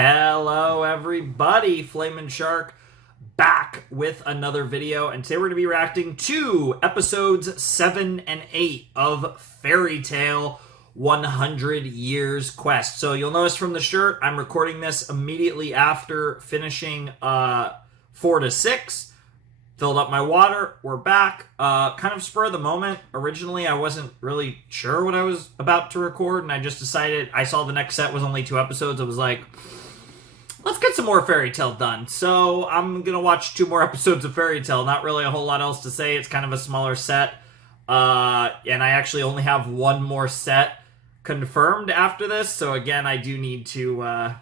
Hello everybody, Flamin' Shark back with another video, and today we're going to be reacting to episodes 7 and 8 of Fairy Tail 100 Years Quest. So you'll notice from the shirt, I'm recording this immediately after finishing 4 to 6. Filled up my water, we're back. Kind of spur of the moment. Originally, I wasn't really sure what I was about to record, and I just decided, I saw the next set was only 2 episodes. I was like, let's get some more Fairy Tail done. So I'm going to watch 2 more episodes of Fairy Tail. Not really a whole lot else to say. It's kind of a smaller set. And I actually only have 1 more set confirmed after this. So again, I do need to,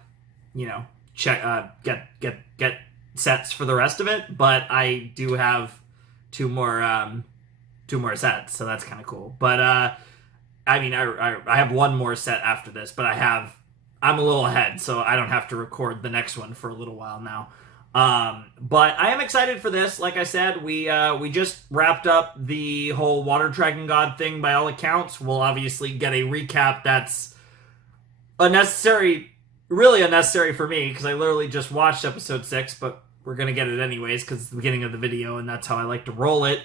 check, get sets for the rest of it, but I do have 2 more sets, so that's kind of cool. But I mean, I have 1 more set after this, but I'm a little ahead, so I don't have to record the next one for a little while now. But I am excited for this. Like I said, we just wrapped up the whole Water Dragon God thing by all accounts. We'll obviously get a recap that's really unnecessary for me, because I literally just watched episode 6, but we're going to get it anyways, because it's the beginning of the video, and that's how I like to roll it.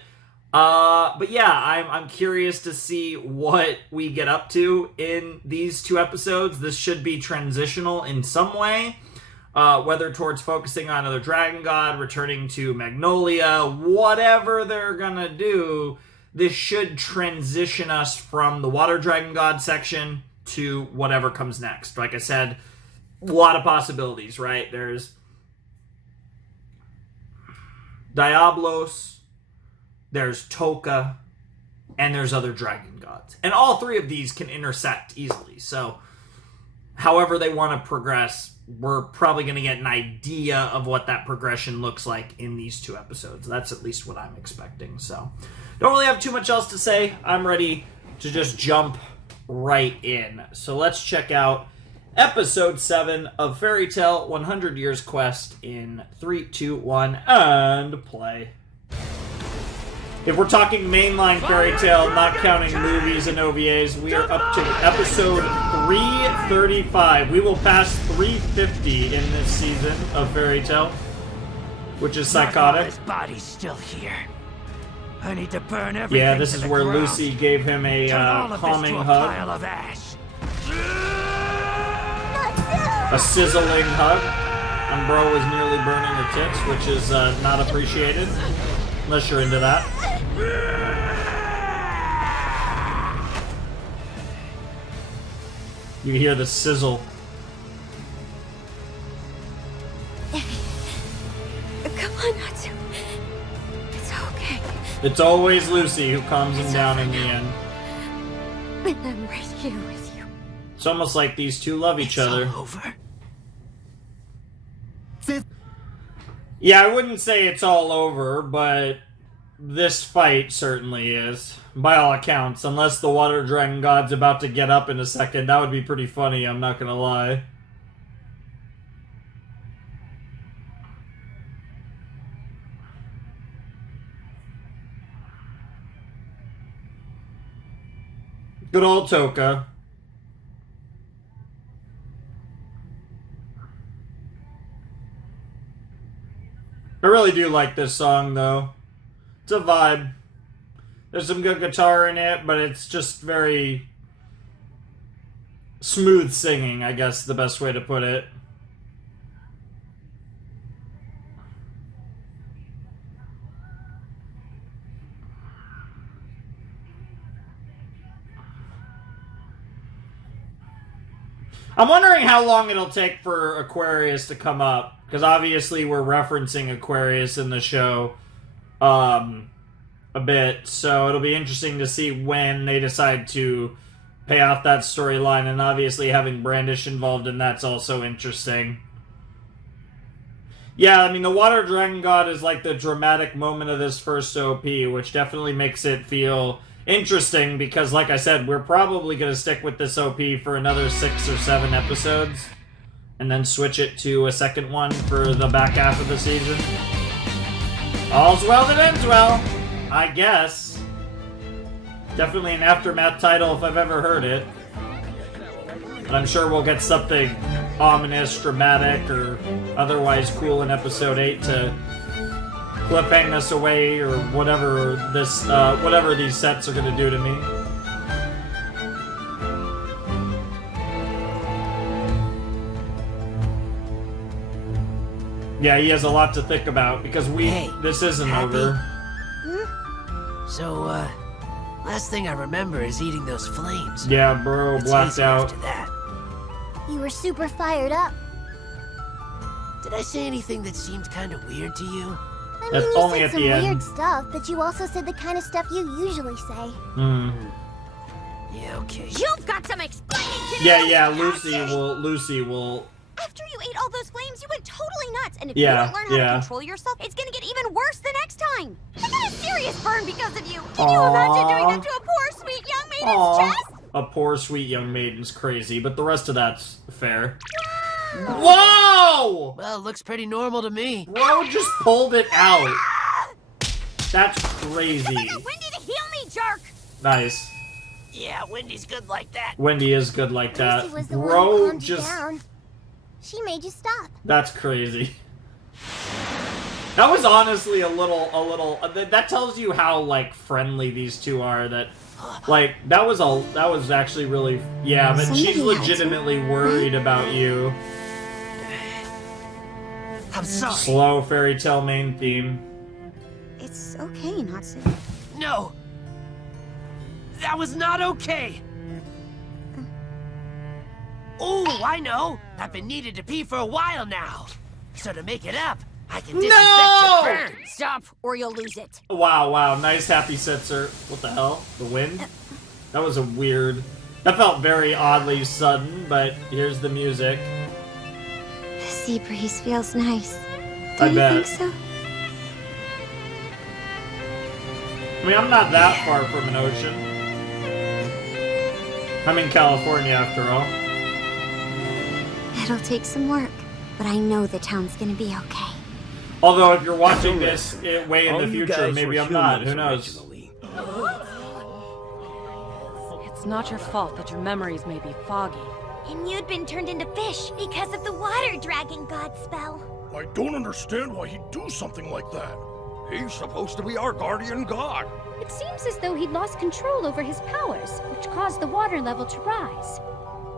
But yeah, I'm curious to see what we get up to in these 2 episodes. This should be transitional in some way, whether towards focusing on another Dragon God, returning to Magnolia, whatever they're going to do, this should transition us from the Water Dragon God section to whatever comes next. Like I said, a lot of possibilities, right? There's Diabolos, there's Tekka, and there's other dragon gods. And all 3 of these can intersect easily. So, however they want to progress, we're probably going to get an idea of what that progression looks like in these 2 episodes. That's at least what I'm expecting. So, don't really have too much else to say. I'm ready to just jump right in. So, let's check out Episode 7 of Fairy Tail 100 Years Quest in 3, 2, 1, and play. If we're talking mainline Fairy Tail, not counting movies and OVAs, we are up to episode 335. We will pass 350 in this season of Fairy Tail, which is psychotic. His body's still here. I need to burn everything. Yeah, this is where ground. Lucy gave him a calming hug. Pile of ash. A sizzling hug. And bro was nearly burning her tits, which is not appreciated. Unless you're into that. You hear the sizzle. Come on, Natsu. It's okay. It's always Lucy who calms him down in the end. And I'm right here with you. It's almost like these 2 love each other. All over. Yeah, I wouldn't say it's all over, but this fight certainly is. By all accounts, unless the Water Dragon God's about to get up in a second. That would be pretty funny, I'm not gonna lie. Good old Tekka. I really do like this song, though. It's a vibe. There's some good guitar in it, but it's just very smooth singing, I guess, the best way to put it. I'm wondering how long it'll take for Aquarius to come up. Because obviously we're referencing Aquarius in the show a bit. So it'll be interesting to see when they decide to pay off that storyline. And obviously having Brandish involved in that's also interesting. Yeah, I mean, the Water Dragon God is like the dramatic moment of this first OP, which definitely makes it feel interesting. Because like I said, we're probably going to stick with this OP for another 6 or 7 episodes. And then switch it to a second one for the back half of the season. All's well that ends well, I guess. Definitely an Aftermath title if I've ever heard it. But I'm sure we'll get something ominous, dramatic, or otherwise cool in episode 8 to cliffhang us away, or whatever this, whatever these sets are gonna do to me. Yeah, he has a lot to think about because this isn't happy? over. So, last thing I remember is eating those flames. Yeah, bro, It's blacked easy out. after that. You were super fired up. Did I say anything that seemed kind of weird to you? I mean, That's you only said at some the end. weird stuff, but you also said the kind of stuff you usually say. Yeah, okay. You've got some explaining to do! Yeah, Lucy will. After you ate all those flames, you went totally nuts. And if Yeah, you don't learn how yeah. to control yourself, it's gonna get even worse the next time. I got a serious burn because of you. Can you Aw. imagine doing that to a poor, sweet young maiden's chest? A poor, sweet young maiden's crazy, but the rest of that's fair. Whoa! Well, it looks pretty normal to me. Bro just pulled it out. That's crazy. Wendy to heal me, jerk! Nice. Yeah, Wendy's good like that. Wendy is good like that. Lucy was the one who Bro calmed you just. down. She made you stop. That's crazy. That was honestly a little. That tells you how like friendly these two are. That, like, that was actually really. Yeah, but she's Somebody had to. legitimately worried about you. I'm sorry. Slow fairy tale main theme. It's okay not to. No! That was not okay! Oh, I know! I've been needing to pee for a while now. So to make it up, I can disinfect No! your burn. Stop, or you'll lose it. Wow, nice happy sensor. What the hell? The wind? That was a weird. That felt very oddly sudden, but here's the music. The sea breeze feels nice. I Do you bet. think so? I mean, I'm not that far from an ocean. I'm in California, after all. It'll take some work, but I know the town's gonna be okay. Although, if you're watching this way in All the you future, guys maybe were I'm not. Who humans knows? originally. It's not your fault that your memories may be foggy. And you'd been turned into fish because of the water dragon god spell. I don't understand why he'd do something like that. He's supposed to be our guardian god. It seems as though he'd lost control over his powers, which caused the water level to rise.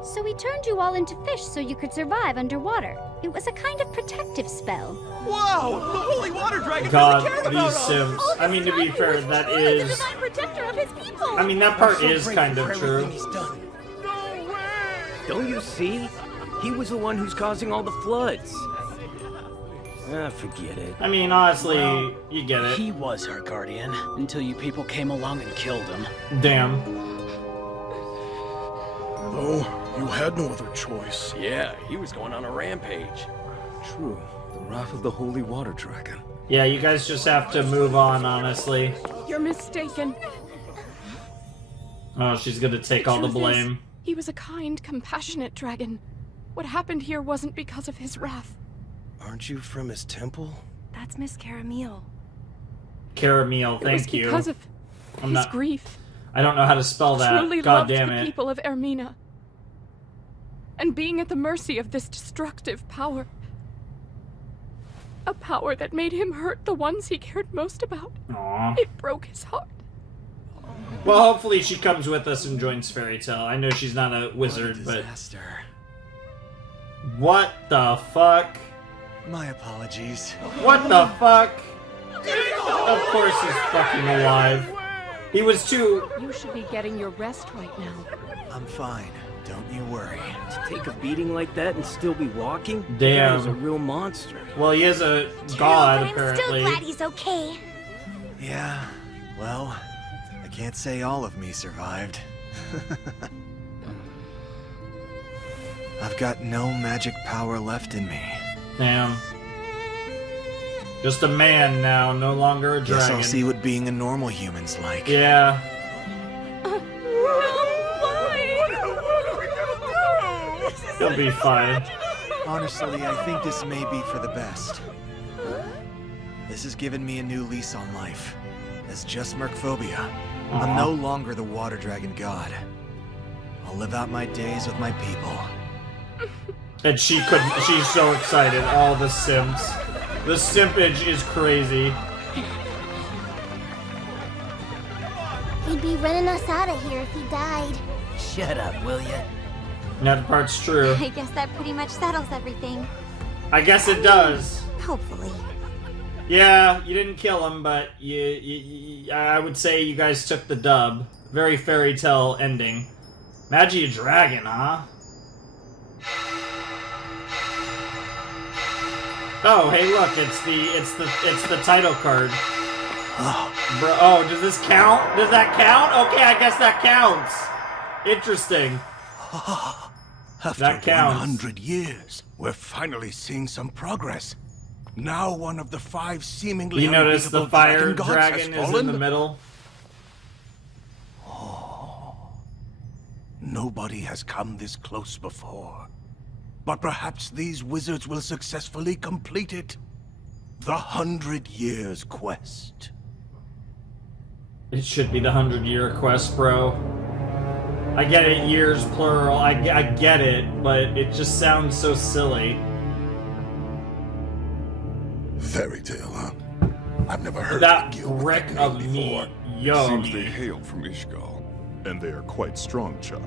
So he turned you all into fish so you could survive underwater. It was a kind of protective spell. Wow! The holy water dragon God, really cared about these us! Sims. I mean, to be fair, that is. The divine protector of his people. I mean, that part I'm so is kind of grateful for true. everything he's done. Don't you see? He was the one who's causing all the floods. Ah, forget it. I mean, honestly, you get it. He was our guardian until you people came along and killed him. Damn. Oh, you had no other choice. Yeah, he was going on a rampage. True. The wrath of the holy water dragon. Yeah, you guys just have to move on, honestly. You're mistaken. Oh, she's gonna take all the truth is, blame. He was a kind, compassionate dragon. What happened here wasn't because of his wrath. Aren't you from his temple? That's Miss Caramel. Caramel, It was thank you. because of I'm his not. grief. I don't know how to spell that. Truly God loved damn the it. people of Ermina. And being at the mercy of this destructive power. A power that made him hurt the ones he cared most about. Aw. It broke his heart. Well, hopefully she comes with us and joins Fairy Tale. I know she's not a wizard, but Disaster. what the fuck? My apologies. What the fuck? Of course he's fucking alive. He was too. You should be getting your rest right now. I'm fine. Don't you worry. To take a beating like that and still be walking? Damn. That is a real monster. Well, he is a god, but I'm still apparently. glad he's okay. Yeah, well, I can't say all of me survived. I've got no magic power left in me. Damn. Just a man now, no longer a dragon. Guess I'll see what being a normal human's like. Yeah. He'll be fine. Honestly, I think this may be for the best. This has given me a new lease on life. As just Mercphobia, I'm no longer the water dragon god. I'll live out my days with my people. And she's so excited. Oh, the simps. The simpage is crazy. He'd be running us out of here if he died. Shut up, will ya? That part's true. I guess that pretty much settles everything. I guess it does. Hopefully. Yeah, you didn't kill him, but I would say you guys took the dub. Very fairy tale ending. Magi dragon, huh? Oh, hey, look! It's the title card. Bro, oh, does this count? Does that count? Okay, I guess that counts. Interesting. After That counts. 100 years, we're finally seeing some progress. Now one of the 5 seemingly You notice the unbeatable fire gods dragon has is in the fallen? middle. Nobody has come this close before. But perhaps these wizards will successfully complete it. The 100 Years Quest. It should be the 100-year quest, bro. I get it, years plural. I get it, but it just sounds so silly. Fairy tale, huh? I've never heard That of a guild with brick that of name meat, before. Seems they yummy. hail from Ishgal, and they are quite strong, Chuck.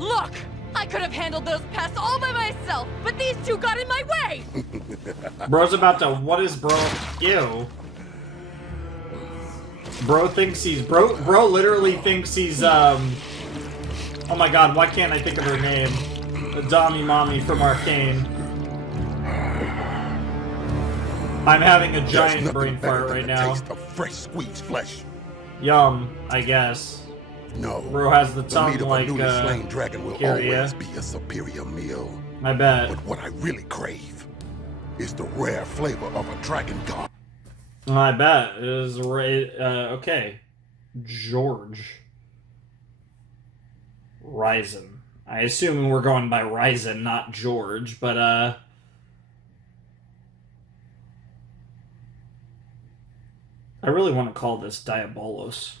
Look! I could have handled those pests all by myself, but these two got in my way! Bro's about to. What is bro? Ew. Bro thinks he's. Bro literally thinks he's. Oh my god, why can't I think of her name? Dami Mommy from Arcane. I'm having a giant brain fart right now. Taste of fresh squeezed flesh. Yum, I guess. No. Bro has the The tongue meat of like, a newly slain dragon will Kyria. always be a superior meal. I bet. But what I really crave is the rare flavor of a dragon god. I bet. It is right. Okay. George. Ryzen. I assume we're going by Ryzen, not George, but, I really want to call this Diabolos.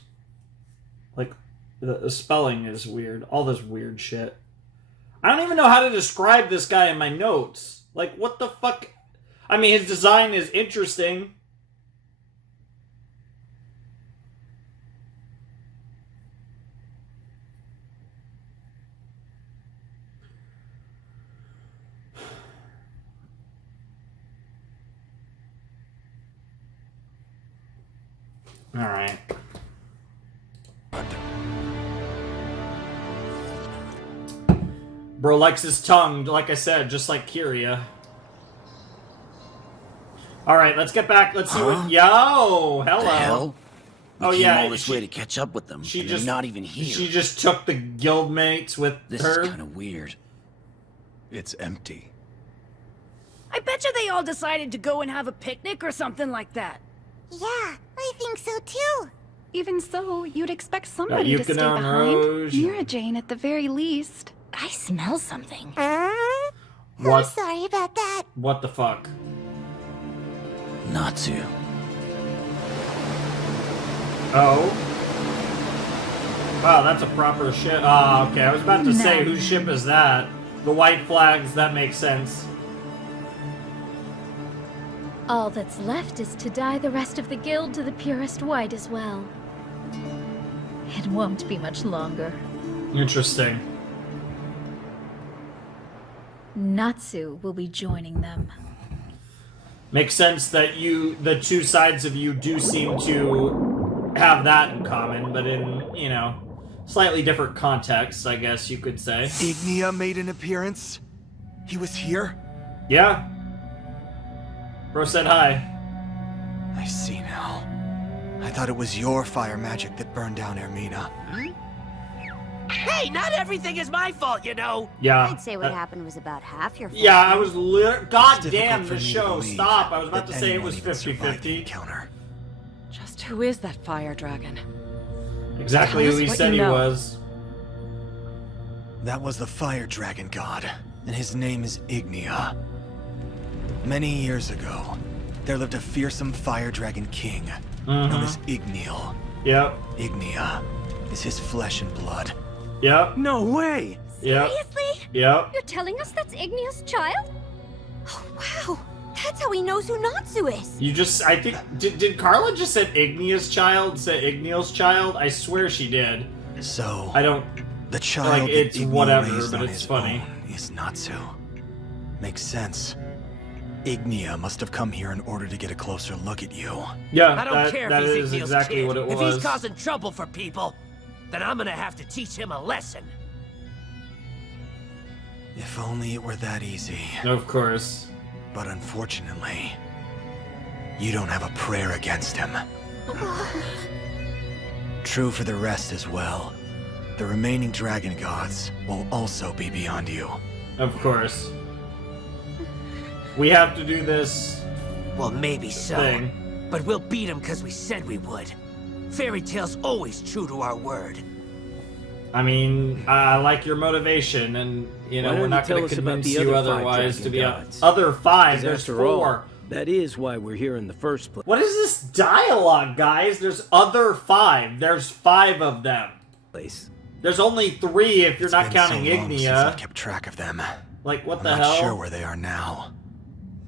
Like, the spelling is weird. All this weird shit. I don't even know how to describe this guy in my notes. Like, what the fuck? I mean, his design is interesting. All right. Bro likes his tongue, like I said, just like Kyria. Alright, let's get back. Let's see what. Yo! Hello! The hell? We Oh, came yeah. all this way to catch up with them. She and just. they're not even here. She just took the guildmates with This her. is kind of weird. It's empty. I bet you they all decided to go and have a picnic or something like that. Yeah, I think so too. Even so, you'd expect somebody to stay Yukino and behind. Rose. Mira Jane at the very least. I smell something. I'm What? sorry about that. What the fuck? Not to. Oh? Wow, that's a proper ship. Ah, okay. I was about to say, whose ship is that? The white flags, that makes sense. All that's left is to dye the rest of the guild to the purest white as well. It won't be much longer. Interesting. Natsu will be joining them. Makes sense that the two sides of you do seem to have that in common, but in, you know, slightly different contexts, I guess you could say. Ignia made an appearance? He was here? Yeah. Bro said hi. I see now. I thought it was your fire magic that burned down Ermina. Hey, not everything is my fault, you know. Yeah. I'd say what happened was about half your fault. Yeah, I was God It's damn, difficult for the me to show. believe Stop. I was about that to say it anyone was even survived the 50-50. encounter. Just who is that fire dragon? Exactly Tell who us he what said you he know. was. That was the fire dragon god, and his name is Ignia. Many years ago, there lived a fearsome fire dragon king, known as Igniel. Yep. Ignia is his flesh and blood. Yep. No way! Yep. Seriously? Yep. You're telling us that's Ignia's child? Oh, wow. That's how he knows who Natsu is. You just, I think, did Carla just say Ignia's child? Say Ignia's child? I swear she did. So, I don't, the child like, that it's Ignia whatever, raised but on it's his funny. own is Natsu. Makes sense. Ignia must have come here in order to get a closer look at you. Yeah, I don't care that if he's is Ignia's exactly kid. what it If was. he's causing trouble for people, then I'm gonna have to teach him a lesson. If only it were that easy. Of course. But unfortunately, you don't have a prayer against him. True for the rest as well. The remaining dragon gods will also be beyond you. Of course. We have to do this Well, maybe so. thing. But we'll beat him because we said we would. Fairy Tale's always true to our word. I mean, I like your motivation, and, you know, Why we're don't not you going tell to us about convince the you other 5 otherwise dragon to be gods? other 5. 'Cause There's after 4. all, that is why we're here in the first place. What is this dialogue, guys? There's other 5. There's 5 of them. There's only 3 if you're It's not been counting so long since Ignia. I've kept track of them. Like, what I'm the not hell? sure where they are now,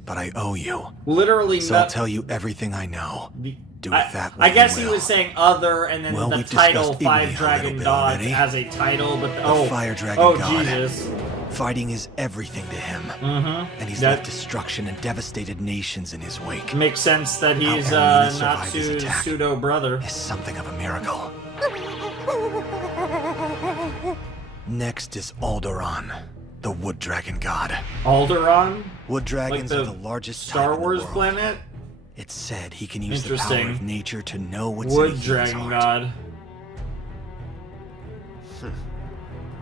but I owe you. Literally, So I'll tell you everything I know. Do with that what I guess you he will. was saying other, and then Well, the we've title discussed 5 Ignia a Dragon little bit Gods already. as a title, but The Fire Dragon oh God. Jesus. Fighting is everything to him. Mm-hmm. And he's That- left destruction and devastated nations in his wake. Makes sense that How he's Ermina survived his Natsu's attack pseudo brother. is something of a miracle. Next is Aldoron, the Wood Dragon God. Aldoron? Wood dragons Like are the the largest Star type in the Wars world. planet? It's said he can use the power Interesting. of nature to know what's in a Wood human's Dragon heart. God.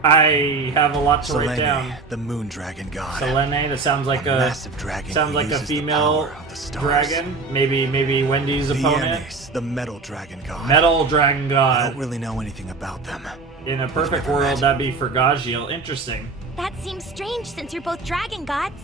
I have a lot to write down. the Moon Dragon God. Selene, that sounds like a massive dragon sounds who like a uses the female power of the stars. dragon. Maybe Wendy's opponent. Vienes, the Metal Dragon God. Metal Dragon I God. don't really know anything about them. In a perfect never world, met. that'd be Fergagiel. Interesting. That seems strange since you're both dragon gods.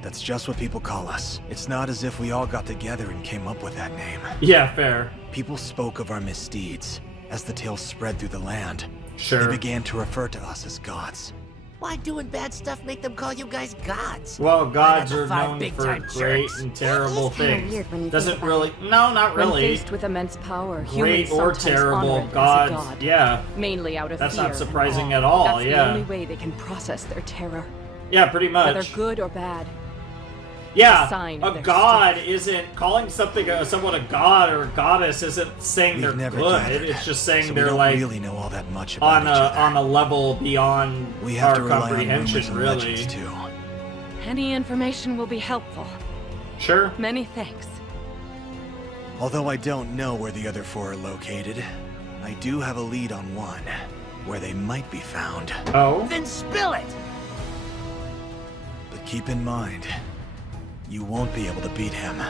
That's just what people call us. It's not as if we all got together and came up with that name. Yeah, fair. People spoke of our misdeeds. As the tales spread through the land, Sure. they began to refer to us as gods. Why doing bad stuff make them call you guys gods? Well, gods Why not are the 5 known for big-time great jerks? and terrible That is kinda things. weird when you think Doesn't about really. No, not When really. faced with immense power, Great humans or sometimes terrible honor it gods. as a god, Yeah. mainly out of That's fear not and surprising awe. at all, That's yeah. the only way they can process their terror, Yeah, pretty much. whether good or bad. Yeah, a sign a of their god isn't calling something someone a god or a goddess isn't saying We've they're never good. gathered, It's just saying so we they're don't like really know all that much about each other. on a level beyond We have our to rely on comprehension, rumors and really. legends too. Any information will be helpful. Sure. Many thanks. Although I don't know where the other 4 are located, I do have a lead on one, where they might be found. Oh. Then spill it! But keep in mind, you won't be able to beat him.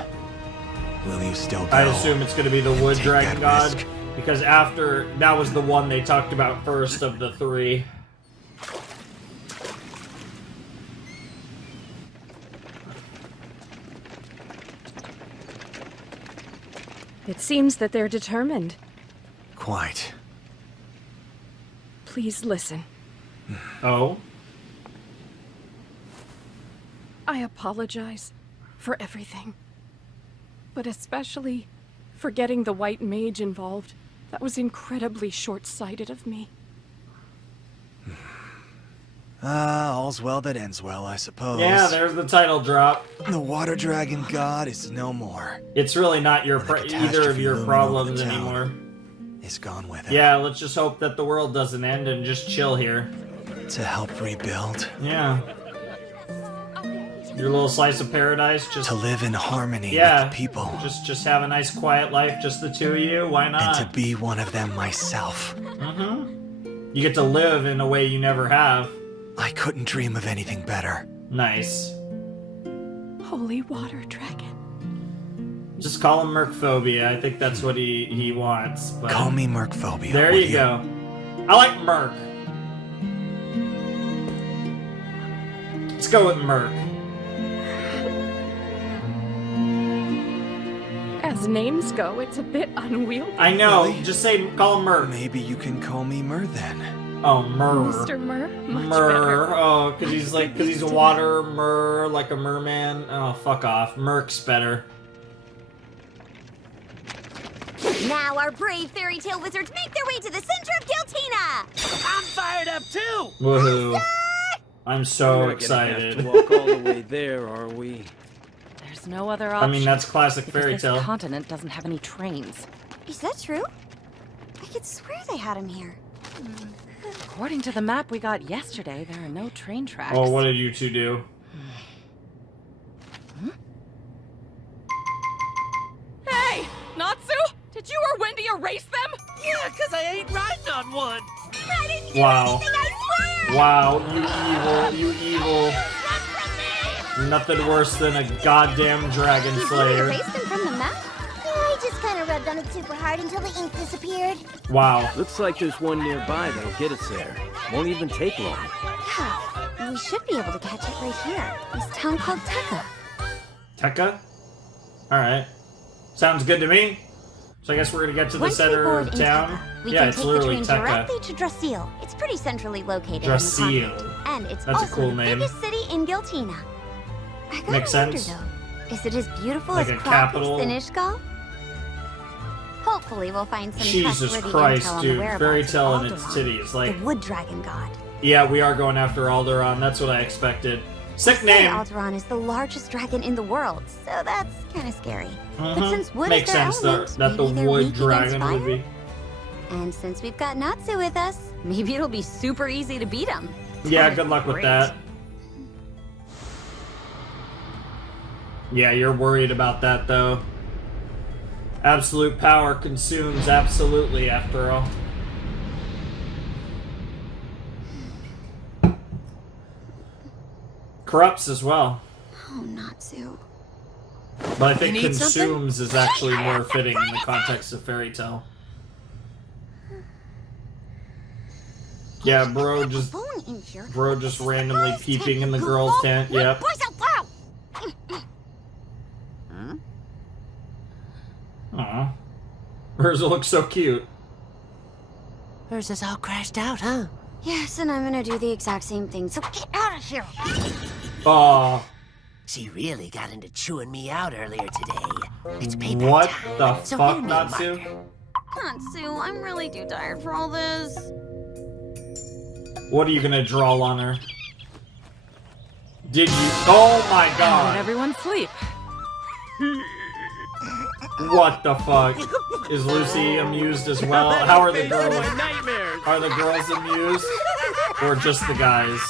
Will you still go? I assume it's going to be the and Wood take Dragon that God, risk? because after that was the one they talked about first of the 3. It seems that they're determined. Quite. Please listen. Oh. I apologize for everything. But especially for getting the White Mage involved. That was incredibly short-sighted of me. All's well that ends well, I suppose. Yeah, there's the title drop. The Water Dragon God is no more. It's really not your either of catastrophe your looming problems over the town. anymore. Is gone with it. Yeah, let's just hope that the world doesn't end and just chill here. To help rebuild. Yeah. Your little slice of paradise, just To live in harmony yeah, with people. Just have a nice quiet life, just the 2 of you. Why not? And to be one of them myself. Mm-hmm. You get to live in a way you never have. I couldn't dream of anything better. Nice. Holy Water Dragon. Just call him Mercphobia. I think that's what he wants. But Call me Mercphobia. there will you go. I like Merc. Let's go with Merc. As names go, it's a bit unwieldy. I know. Really? Just call him Merc. Maybe you can call me Myr then. Oh, Mer. Mr. Mer? Much Mer. better. Oh, because he's water, Mer, like a merman. Oh, fuck off. Merc's better. Now our brave fairy tale wizards make their way to the center of Giltina! I'm fired up too! Woohoo. I'm so We're not excited. gonna have to walk all the way there, are we? There's no other I option. mean, that's classic because fairy this tale. continent doesn't have any trains. Is that true? I could swear they had him here. According to the map we got yesterday, there are no train tracks. Oh, what did you two do? Hey! Natsu! Did you or Wendy erase them? Yeah, because I ain't riding on one. I didn't do Wow. anything, I swear! Wow, you evil. Nothing worse than a goddamn dragon You really slayer. erased them from the map? Yeah, I just kind of rubbed on it super hard until the ink disappeared. Wow. Looks like there's one nearby that'll get us there. Won't even take long. Yeah, we should be able to catch it right here. This town called Tekka. Tekka? Alright. Sounds good to me. So I guess we're gonna get to the Once we center board of in town. Tekka, we Yeah, can it's take the literally train Tekka. directly to Drasil. It's pretty centrally located Drasil. in the continent, and it's That's a also cool the name. biggest city in Giltina. I gotta Makes wonder, sense. though, is it as beautiful Like as a Krakus capital? and Ishgal? Hopefully, we'll find some Jesus trustworthy Christ, intel on the dude. whereabouts Fairy of tale and its Aldoron, titties. Like, the wood dragon god. yeah, we are going after Aldoron. That's what I expected. Sick Say name. Aldoron is the largest dragon in the world, so that's kind of scary. But Mhm. since wood Makes is their sense element, that the maybe they're wood weak dragon against would be. fire? And since we've got Natsu with us, maybe it'll be super easy to beat him. Yeah, good luck with that. Yeah, you're worried about that, though. Absolute power consumes absolutely, after all. Corrupts as well. Oh, Natsu. But I think You need something? consumes is actually more fitting in the context of fairy tale. Yeah, bro just randomly peeping in the girl's tent. Yep. Boys out loud! Aw. Hers looks so cute. Hers is all crashed out, huh? Yes, and I'm gonna do the exact same thing, so get out of here! Aw. She really got into chewing me out earlier today. It's payback What time. the So fuck, hand me a Natsu? marker. Natsu, I'm really too tired for all this. What are you gonna draw on her? Did you? Oh my Let god. everyone sleep. What the fuck? Is Lucy amused as well? How are the girls? Nightmares. Are the girls amused? Or just the guys?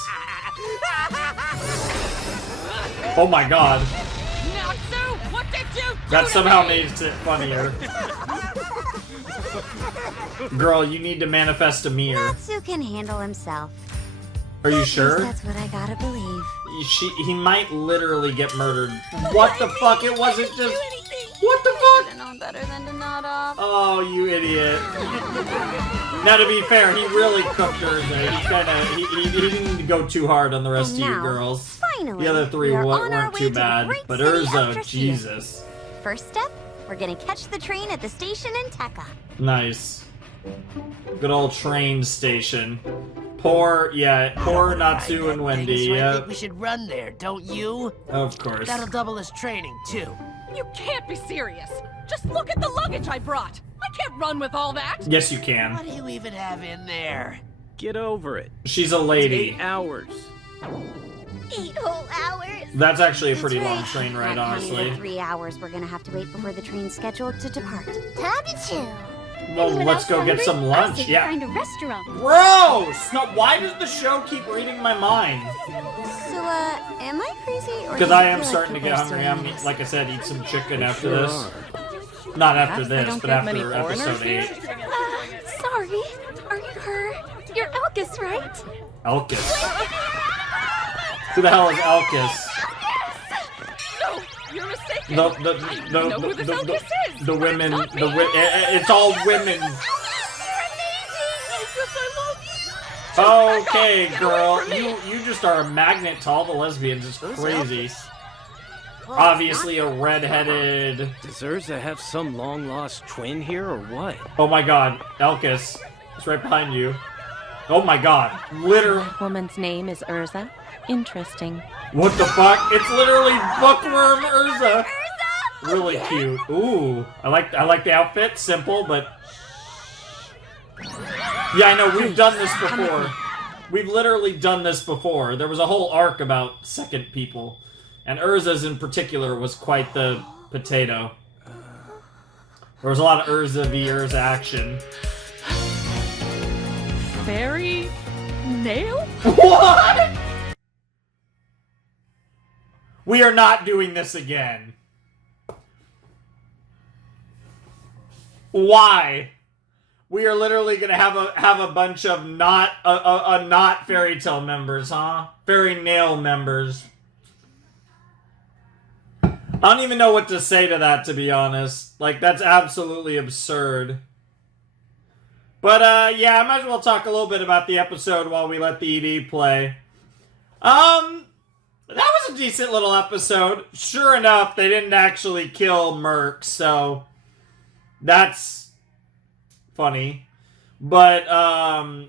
Oh my god. Natsu, what did you do That to somehow me? makes it funnier. Girl, you need to manifest a mirror. Natsu can handle himself. Are you At least sure? That's what I gotta believe. He might literally get murdered. What the fuck? It wasn't just... What the I fuck? know better than to nod off. Oh, you idiot. Now, to be fair, he really cooked hers there. He kinda... He didn't go too hard on the rest And of you now, girls. Finally, The other three we are on our weren't way too to the bad. great But city of Urza, Drasil. Jesus. First step, we're gonna catch the train at the station in Tekka. Nice. Good old train station. Poor Natsu and Wendy, So I yep. think we should run there, don't you? Of course. That'll double as training, too. You can't be serious. Just look at the luggage I brought. I can't run with all that. Yes, you can. What do you even have in there? Get over it. She's a lady. 8 hours. 8 whole hours. That's actually a pretty That's long right. train ride, Not counting honestly. the 3 hours we're gonna have to wait before the train's scheduled to depart. Time to chill. Well, Anyone let's else go get hungry? some I lunch. say Yeah. Find a restaurant. Gross! No, why does the show keep reading my mind? So, am I crazy? Or Because do I you am feel starting to people get are hungry. still I'm, doing this? like I said, eat some chicken after Sure this. are. Not after Perhaps they this, don't but get many after foreigners episode here? 8. Sorry. Are you her? You're Elkis, right? Elkis. Who the hell is Elkis? No, you're mistaken. The I know who this Elkis is. the women, Not the me. it's all women. Elkis, I love you. Okay, Get girl, away from me. you just are a magnet to all the lesbians. It's crazy. Obviously a redheaded. Does Urza have some long-lost twin here, or what? Oh my god, Elkis. It's right behind you. Oh my god. Literally. Woman's name is Urza. Interesting. What the fuck? It's literally Bookworm Urza. Really cute. Ooh. I like the outfit. Simple, but... Yeah, I know. We've done this before. We've literally done this before. There was a whole arc about second people. And Urza's in particular was quite the potato. There was a lot of Urza v. Urza action. Fairy nail? What? We are not doing this again. Why? We are literally gonna have a bunch of not fairy tale members, huh? Fairy nail members. I don't even know what to say to that, to be honest. Like, that's absolutely absurd. But, yeah, I might as well talk a little bit about the episode while we let the ED play. That was a decent little episode. Sure enough, they didn't actually kill Merc, so that's funny. But,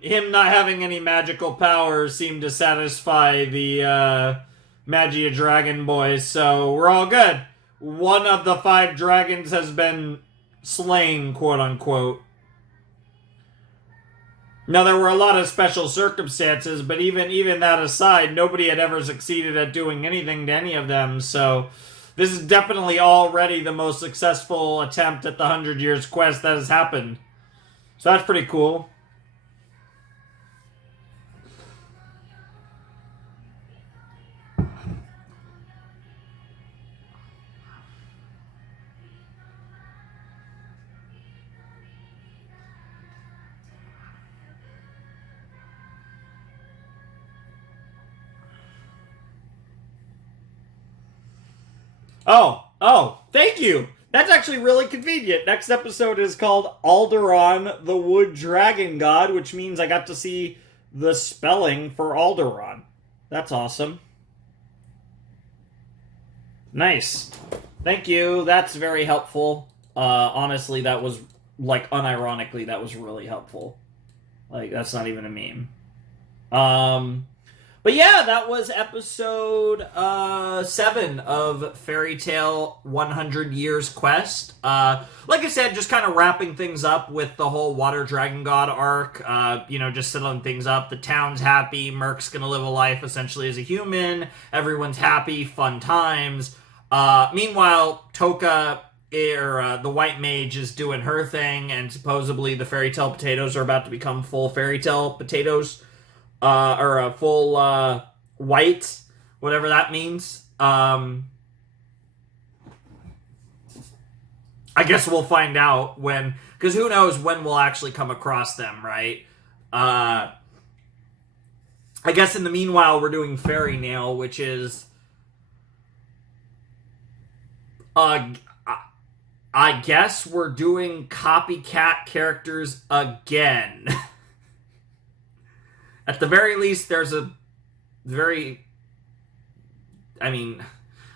him not having any magical powers seemed to satisfy the, Magia Dragon boys, so we're all good. One of the 5 dragons has been slain, quote-unquote. Now, there were a lot of special circumstances, but even that aside, nobody had ever succeeded at doing anything to any of them, so this is definitely already the most successful attempt at the 100 Years quest that has happened. So that's pretty cool. Oh, thank you! That's actually really convenient. Next episode is called Aldoron, the Wood Dragon God, which means I got to see the spelling for Aldoron. That's awesome. Nice. Thank you. That's very helpful. Honestly, that was, like, unironically, that was really helpful. Like, that's not even a meme. But yeah, that was episode 7 of Fairy Tale 100 Years Quest. Like I said, just kind of wrapping things up with the whole Water Dragon God arc. You know, just settling things up. The town's happy. Merc's gonna live a life essentially as a human. Everyone's happy. Fun times. Meanwhile, Tekka, the White Mage, is doing her thing, and supposedly the Fairy Tale potatoes are about to become full Fairy Tale potatoes. Or a full, white, whatever that means. I guess we'll find out when, because who knows when we'll actually come across them, right? I guess in the meanwhile, we're doing Fairy Nail, which is, I guess we're doing copycat characters again. At the very least, there's a very... I mean,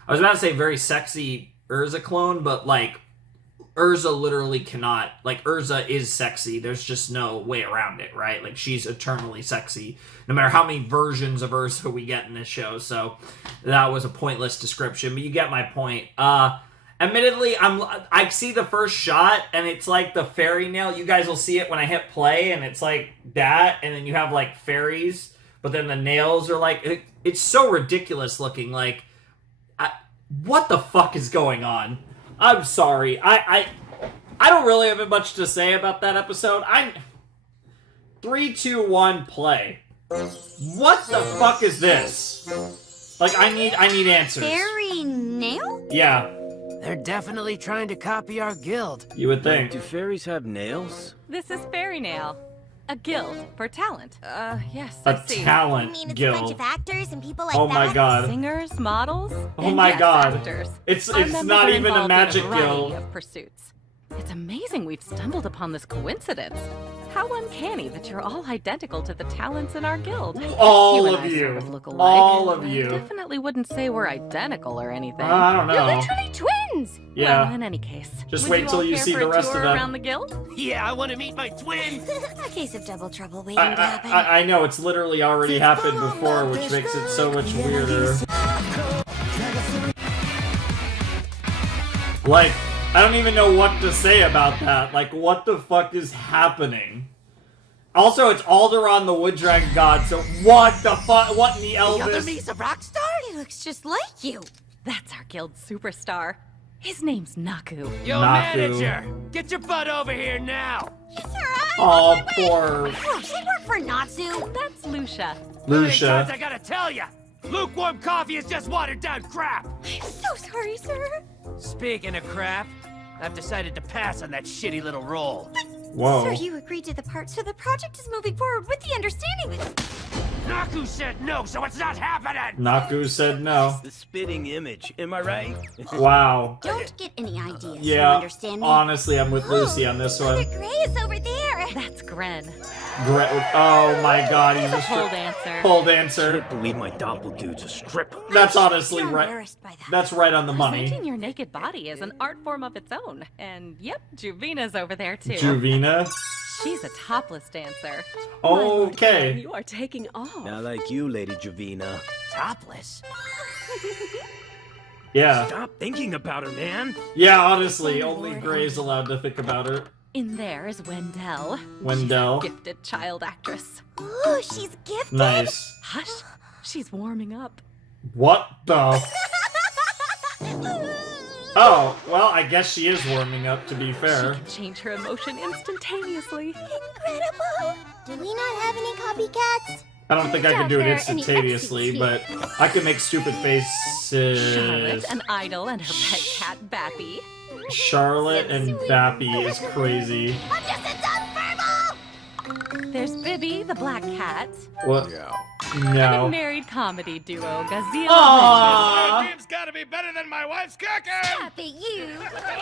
I was about to say very sexy Urza clone, but, like, Urza literally cannot... Like, Urza is sexy. There's just no way around it, right? Like, she's eternally sexy, no matter how many versions of Urza we get in this show, so that was a pointless description, but you get my point. Admittedly, I see the first shot, and it's like the fairy nail. You guys will see it when I hit play, and it's like that, and then you have, like, fairies, but then the nails are like... It's so ridiculous looking, like... what the fuck is going on? I'm sorry. I don't really have much to say about that episode. 3, 2, 1, play. What the fuck is this? Like, I need answers. Fairy nail? Yeah. They're definitely trying to copy our guild. You would think. Do fairies have nails? This is Fairy Nail. A guild for talent. Yes, A I see. talent You mean it's guild. a bunch of actors and people like Oh that? my god. Singers, models, Oh and my yes, god. actors. It's Our members not are even a involved magic in a variety guild. of pursuits. It's amazing we've stumbled upon this coincidence. How uncanny that you're all identical to the talents in our guild. All you and of I you. Sort of look alike. All of I you. definitely wouldn't say we're identical or anything. I don't know. You're literally twins! twins. Yeah. Well, in any case, Just would wait till all you care see for the a rest tour of them. around the guild? Yeah, I want to meet my twin. A case of double trouble waiting to happen. I know, it's literally already happened before, which makes it so much weirder. Like, I don't even know what to say about that. Like, what the fuck is happening? Also, it's Aldoron the Wood Dragon God, so what the fuck? What in the The other Elvis? me's a rock star? He looks just like you. That's our guild superstar. His name's Naku. Yo, Naku. manager, get your butt over here now. Yes, sir. Oh, poor Oh, she worked for Natsu. That's Lucia. How many times Lucia. I gotta tell ya? Lukewarm coffee is just watered down crap. I'm so sorry, sir. Speaking of crap, I've decided to pass on that shitty little role. Whoa. Sir, you agreed to the part, so the project is moving forward with the understanding that... Naku said no, so it's not happening! Naku said no. The spitting image, am I right? Wow. Don't get any ideas, you Yeah, understand me? honestly, I'm with Lucy on this Mother one. Gray is over there. That's Gren. Oh my god, he's a Pole strip. dancer. Pole I dancer. can't believe my doppeldude's a stripper. That's honestly You're right. embarrassed by that. That's right on the money. Presenting your naked body is an art form of its own. And yep, Juvina's over there too. Juvina. She's a topless dancer. Okay. You are taking off. Not like you, Lady Juvina. Topless? Yeah. Stop thinking about her, man. Yeah, honestly, only Gray's allowed to think about her. In there is Wendell. Wendell. Gifted child actress. Ooh, she's gifted. Nice. Hush, she's warming up. What the? Oh, well, I guess she is warming up, to be She fair. can change her emotion instantaneously. Incredible. Do we not have any copycats? I don't think I can do it Are there any instantaneously, but exits I can make stupid Charlotte, faces. an idol, and her pet cat, Bappy. Charlotte and Bappy is crazy. I'm just a dumb verbal. There's Bibby, the black cat. What? And a No. married comedy duo, Gazelle. Aww. It's gotta be better than my wife's cooking! Stop it, you.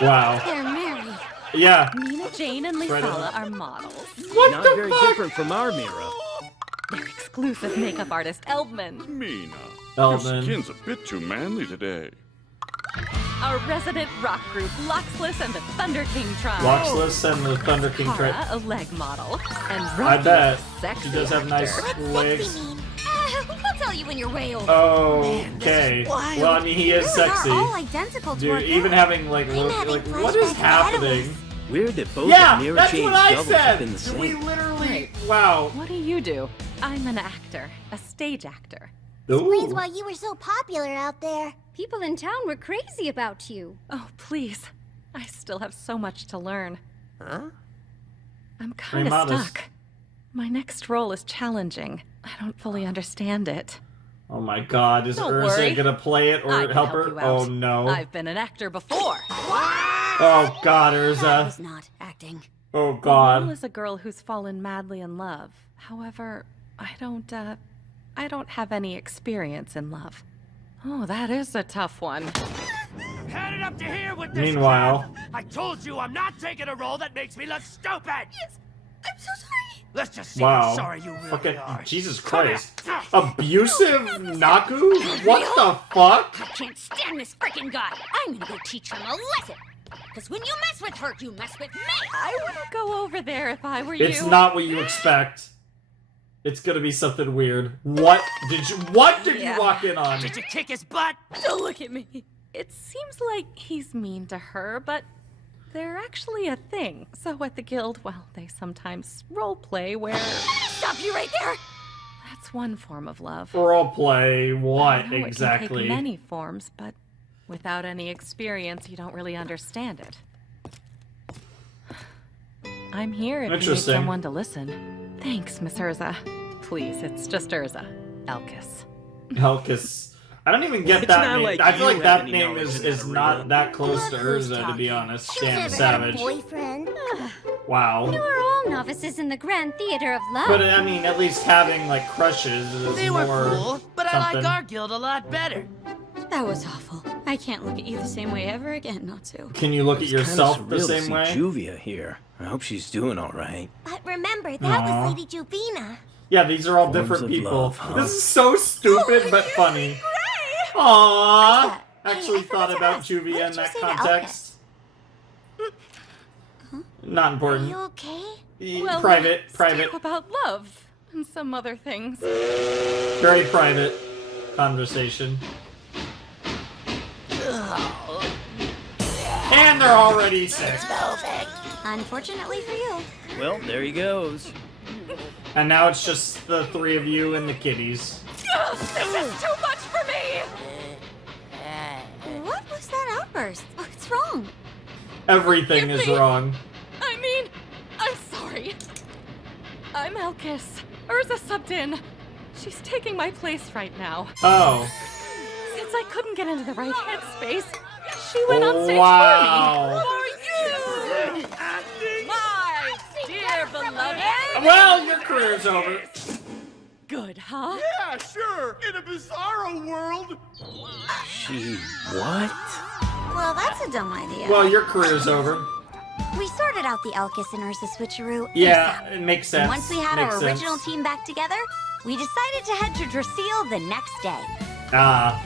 Wow. They're married. Yeah. Nina, Jane, and Right Lisala on. are models. What Not the very fuck? different from our Mira. Their exclusive makeup artist, Eldman. Mina, Eldman. your skin's a bit too manly today. Our resident rock group, Loxless and the Thunder King Tribe. Loxless and the Thunder King Kara, Tribe. a leg model. And I Rocky, bet. a sexy She does have nice actor. legs. Sexy mean. We'll tell you when you're way over. Okay. wild. Well, I mean, he is You sexy. are all identical to Dude, our even girl. having, like, I'm look, having like, what is flashbacks to happening? Weird that both Yeah, of Mira that's Jane's what I doubles have said! been the We same. literally... Wow. What do you do? I'm an actor, a stage actor. Explains Ooh. why you were so popular out there. People in town were crazy about you. Oh, please. I still have so much to learn. Huh? I'm kind Very of modest. stuck. My next role is challenging. I don't fully understand it. Oh my god, is Don't Urza worry. gonna play it or I can help her? you out. Oh no. I've been an actor before. Oh god, That Urza. was not acting. Oh The role god. is a girl who's fallen madly in love. However, I don't have any experience in love. Oh, that is a tough one. Headed up to here with this Meanwhile. crap. I told you I'm not taking a role that makes me look stupid! Yes, I'm so sorry. Let's just see Wow. how sorry you really Fucking are. Jesus Come here. Christ. Abusive Naku? What the fuck? I can't stand this freaking guy. I'm gonna go teach him a lesson. Because when you mess with her, you mess with me. I wouldn't go over there if I were you. It's not what you expect. It's gonna be something weird. What did you Yeah. walk in on? Did you kick his butt? Don't look at me. It seems like he's mean to her, but they're actually a thing. So at the guild, well, they sometimes role play where Stop you right there. that's one form of love. Roleplay, I what know it exactly? can take many forms, but without any experience, you don't really understand it. I'm here if you need Interesting. someone to listen. Thanks, Miss Urza. Please, it's just Urza. Elkis. Helkis. I don't even get It's that not name. like I feel you like have that any name knowledge is in that is not arena. that close to Look who's Urza, to be talking. honest. She's Damn never savage. had a boyfriend. Wow. You are all novices in the grand theater of love. But I mean, at least having like crushes is They were more cool, but I like something. our guild a lot better. That was awful. I can't look at you the same way ever again, Natsu. Can you look at It's kinda yourself the surreal to same see way? Juvia here. I hope she's doing all right. But remember, that Aw. was Lady Juvina. Yeah, these are all Forms different of people. love, huh? This is so stupid but funny. Aww. actually thought about Juvia in that context. Not important. Are you okay? Well, Private. Talk about love and some other things. Very private conversation. And they're already sick. Unfortunately for you. Well, there he goes. And now it's just the three of you and the kitties. This is too much for me! What was that outburst? What's wrong? Everything is wrong. I mean, I'm sorry. I'm Elkis. Urza subbed in. She's taking my place right now. Oh. Since I couldn't get into the right headspace, she went on stage Wow. for you! My dear beloved! Well, your career's over. Good, huh? Yeah, sure. In a bizarro world. She what? Well, that's a dumb idea. Well, your career's over. We sorted out the Elkis and Ursa switcheroo. Yeah, ASAP. it makes And sense. once we had Makes our sense. original team back together, we decided to head to Drasil the next day. Ah,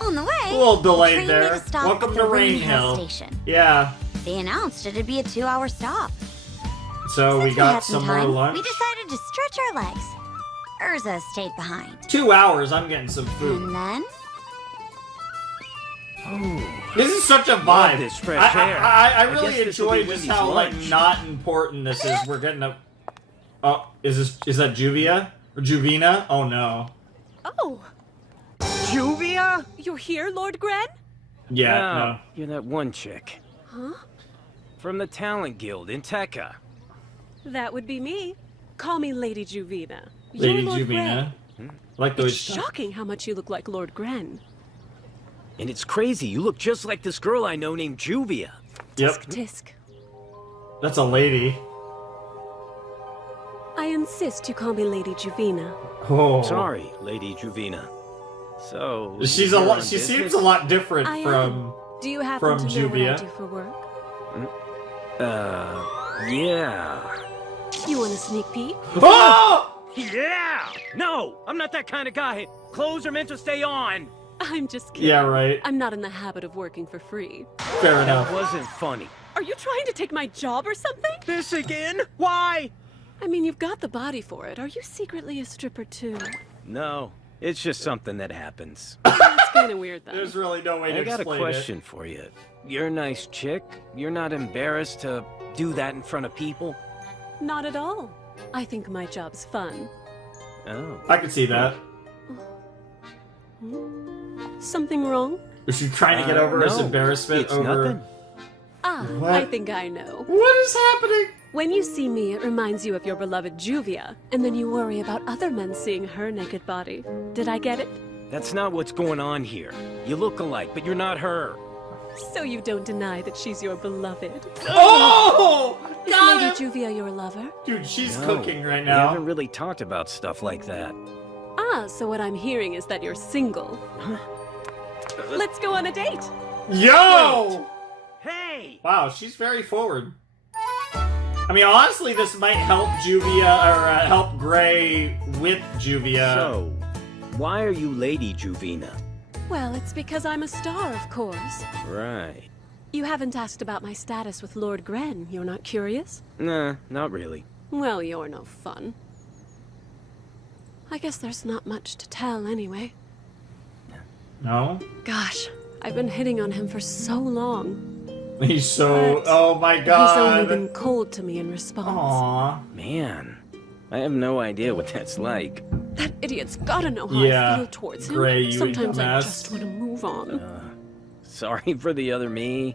On the way, a little the delayed train there. made a stop Welcome at to the Rain Rain Hill. Station. Yeah. They announced it'd be a 2-hour stop. So we Since got had some more time, lunch. We decided to stretch our legs. Urza stayed behind. 2 hours. I'm getting some food. And then, This is such a vibe. Love this fresh air. I I really guess this'll enjoy be just Wendy's how lunch. not important this is. We're getting a. Oh, is that Juvia or Juvina? Oh no. Oh, Juvia? you're here, Lord Gren? Yeah. No, No. you're that one chick. Huh? From the Talent Guild in Tekka. That would be me. Call me Lady Juvina. Lady You're Lord Juvina. Gren. Like the way It's she- shocking how much you look like Lord Gren. And it's crazy, you look just like this girl I know named Juvia. Yep. Tisk. That's a lady. I insist you call me Lady Juvina. Oh. Sorry, Lady Juvina. So She's a you're lot. on She business? seems a lot different I am. from. Do you happen from to know Juvia. what I do for work? Yeah. You want a sneak peek? Oh! Yeah! No, I'm not that kind of guy. Clothes are meant to stay on. I'm just kidding. Yeah, right. I'm not in the habit of working for free. Fair enough. That wasn't funny. Are you trying to take my job or something? This again? Why? I mean, you've got the body for it. Are you secretly a stripper too? No, it's just something that happens. That's kind of weird, then. There's really no way to I got a explain question for you. You're a nice chick. You're not embarrassed to do that in front of people? Not at all. I think my job's fun. Oh. it. I can see that. Something wrong? Was she trying to get over his no, embarrassment it's over? nothing. Ah, What? I think I know. What is happening? When you see me, it reminds you of your beloved Juvia, and then you worry about other men seeing her naked body. Did I get it? That's not what's going on here. You look alike, but you're not her. So you don't deny that she's your beloved. Oh! Is Got Lady him! Juvia your lover? Dude, she's No, cooking right We now. haven't really talked about stuff like that. Ah, so what I'm hearing is that you're single. Let's go on a date. Yo! Hey! Wow, she's very forward. I mean, honestly, this might help Juvia, or help Gray with Juvia. So, why are you Lady Juvina? Well, it's because I'm a star, of course. Right. You haven't asked about my status with Lord Gren. You're not curious? Nah, not really. Well, you're no fun. I guess there's not much to tell anyway. No? Gosh, I've been hitting on him for so long. He's so... But oh my He's only god. been cold to me in response. Aww. Man, I have no idea what that's like. That idiot's gotta know how Yeah, I feel towards him. Gray, you Sometimes I dumbass. just want to move on. Sorry for the other me.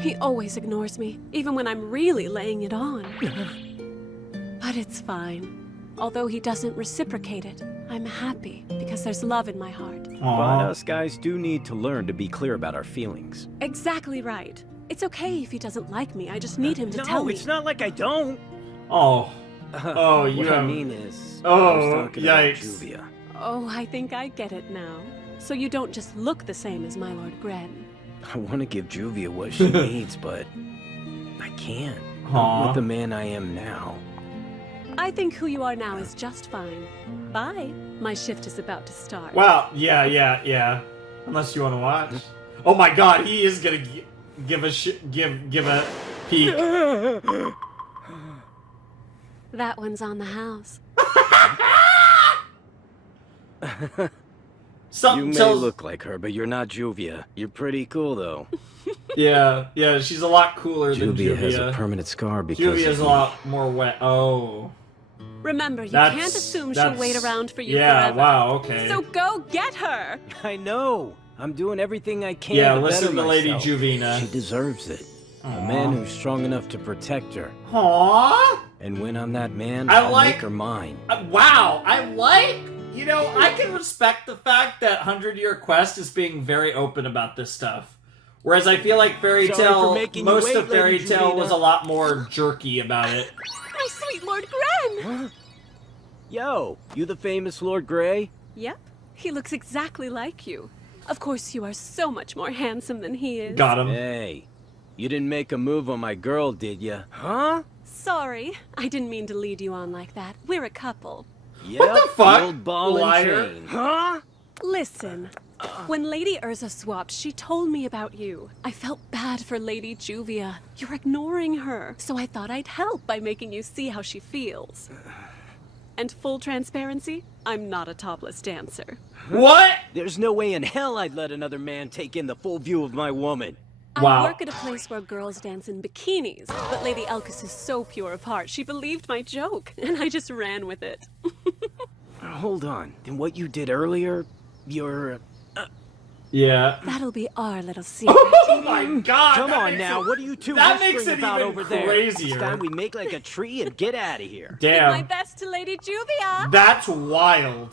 He always ignores me, even when I'm really laying it on. But it's fine. Although he doesn't reciprocate it, I'm happy because there's love in my heart. But us guys do need to learn to be clear about our feelings. Exactly right. It's okay if he doesn't like me. I just need him to tell No, me. it's not like I don't. Oh. Oh, you what have... I mean is, Oh, I was talking about yikes. Juvia. Oh, I think I get it now. So you don't just look the same as my Lord Gren. I want to give Juvia what she needs, but I can't. Not Aw. with the man I am now. I think who you are now is just fine. Bye. My shift is about to start. Wow. Yeah. Unless you want to watch. Oh my God, he is gonna give a peek. That one's on the house. You may look like her, but you're not Juvia. You're pretty cool, though. Yeah, she's a lot cooler than Juvia. Juvia has a permanent scar because Juvia's a lot more wet. Oh. Remember, you can't assume she'll wait around for you forever. Wow, okay. So go get her! I know! I'm doing everything I can Yeah, to listen better to Lady myself. Juvina. She deserves it. Aww. A man who's strong enough to protect her. Aww! And when I'm that man, I'll make her mine. Wow, you know, I can respect the fact that 100-Year Quest is being very open about this stuff. Whereas I feel like Fairy Tail, most of Fairy Tail was a lot more jerky about it. My sweet Lord Gren! Huh? Yo, you the famous Lord Grey? Yep, he looks exactly like you. Of course, you are so much more handsome than he is. Got him. Hey, you didn't make a move on my girl, did ya? Huh? Sorry, I didn't mean to lead you on like that. We're a couple. Yep, what the fuck? Old ball Liar. and chain. Huh? Listen, when Lady Urza swapped, she told me about you. I felt bad for Lady Juvia. You're ignoring her, so I thought I'd help by making you see how she feels. And full transparency, I'm not a topless dancer. What? There's no way in hell I'd let another man take in the full view of my woman. I work at a place where girls dance in bikinis, but Lady Elkus is so pure of heart, she believed my joke, and I just ran with it. Hold on, then what you did earlier, you're... Yeah. That'll be our little secret. Oh my God! Come on now, what are you two that whispering makes it about even over there? crazier. It's time we make like a tree and get out of here. Damn. My best to Lady Juvia. That's wild.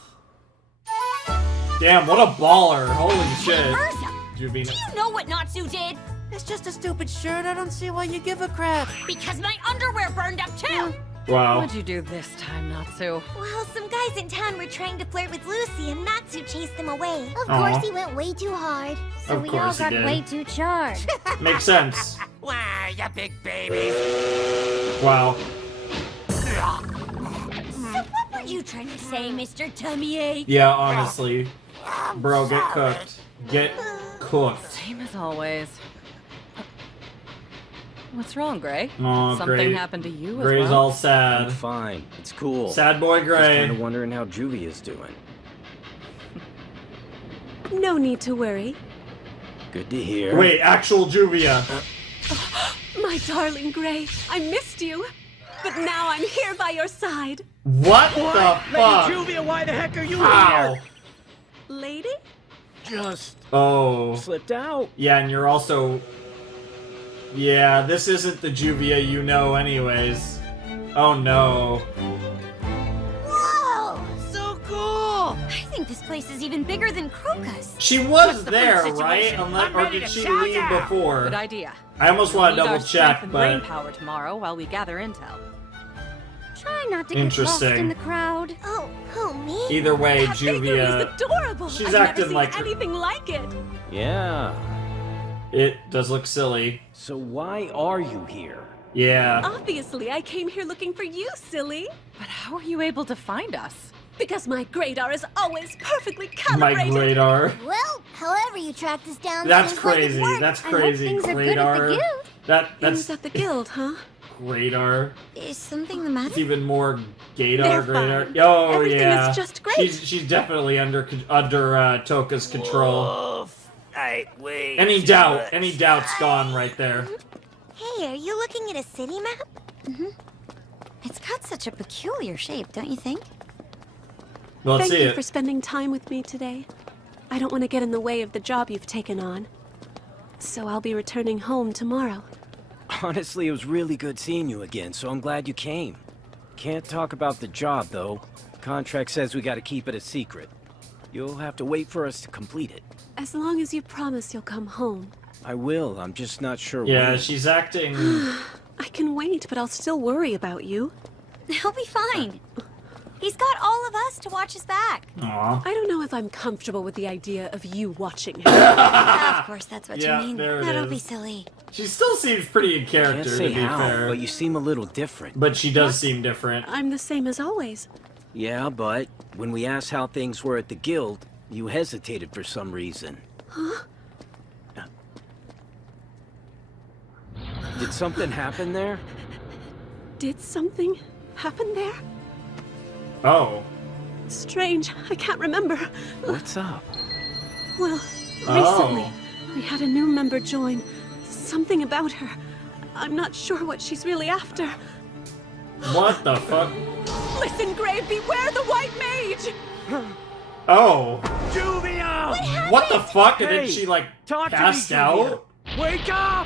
Damn, what a baller. Holy shit. Juvina. Do you know what Natsu did? It's just a stupid shirt. I don't see why you give a crap. Because my underwear burned up too! Wow. What'd you do this time, Natsu? Well, some guys in town were trying to flirt with Lucy and Natsu chased them away. Of course he went way too hard. So Of we all course he got did. way too charged. Makes sense. Why, you big babies. Wow. So what were you trying to say, Mr. Tummy Ache? Yeah, honestly. Bro, get cooked. Get cooked. Same as always. What's wrong, Gray? Aw, Something Gray. happened to you as Gray's well? all sad. I'm fine. It's cool. Sad boy Gray. Just kind of wondering how Juvia's doing. No need to worry. Good to hear. Wait, actual Juvia. My darling Gray, I missed you. But now I'm here by your side. What the fuck? Lady Juvia, why the heck are you Ow. here? Lady? Just Oh. slipped out. Yeah, and you're also... Yeah, this isn't the Juvia you know anyways. Oh no. Whoa! So cool! I think this place is even bigger than Crocus. She was the there, situation? right? I'm Or ready did to she chow leave down. before? Good idea. I almost want to We'll need our double strength check, and brain but... power tomorrow while we gather intel. Try not to get lost Interesting. in the crowd. Oh, who, me? Either way, That figure is Juvia... adorable. She's I've never acting seen like her. anything like it. Yeah. It does look silly. So why are you here? Yeah. Obviously, I came here looking for you, silly. But how are you able to find us? Because my Greydar is always perfectly My calibrated. Greydar. Well, however you tracked us down, That's seems like it crazy. worked. That's I hope crazy. things are good at the Greydar. guild. That's Things at the guild, huh? Greydar. Is something the It's matter? even more Gaydar. They're Greydar. fine. Oh Everything yeah. is just great. She's definitely under Toka's control. Wait. Any doubt's gone right there. Hey, are you looking at a city map? Mm-hmm. It's got such a peculiar shape, don't you think? Well, let's Thank see you it. for spending time with me today. I don't want to get in the way of the job you've taken on. So I'll be returning home tomorrow. Honestly, it was really good seeing you again, so I'm glad you came. Can't talk about the job, though. Contract says we gotta keep it a secret. You'll have to wait for us to complete it. As long as you promise you'll come home. I will, I'm just not sure Yeah, when. she's acting... I can wait, but I'll still worry about you. He'll be fine. He's got all of us to watch his back. Aw. I don't know if I'm comfortable with the idea of you watching him. Of course, that's what Yeah, you mean. there it That'll is. be silly. She still seems pretty in Can't character, say to be how, fair. but you seem a little different. But she does seem different. I'm the same as always. Yeah, but when we asked how things were at the guild, you hesitated for some reason. Huh? Did something happen there? Did something happen there? Oh. Strange. I can't remember. What's up? Well, Oh. recently, we had a new member join. Something about her. I'm not sure what she's really after. What the fuck? Listen, Grave, beware the White Mage! Oh. Juvia! What the fuck? And then Hey, she, like, talk to me, passed Juvia. out? Wake up!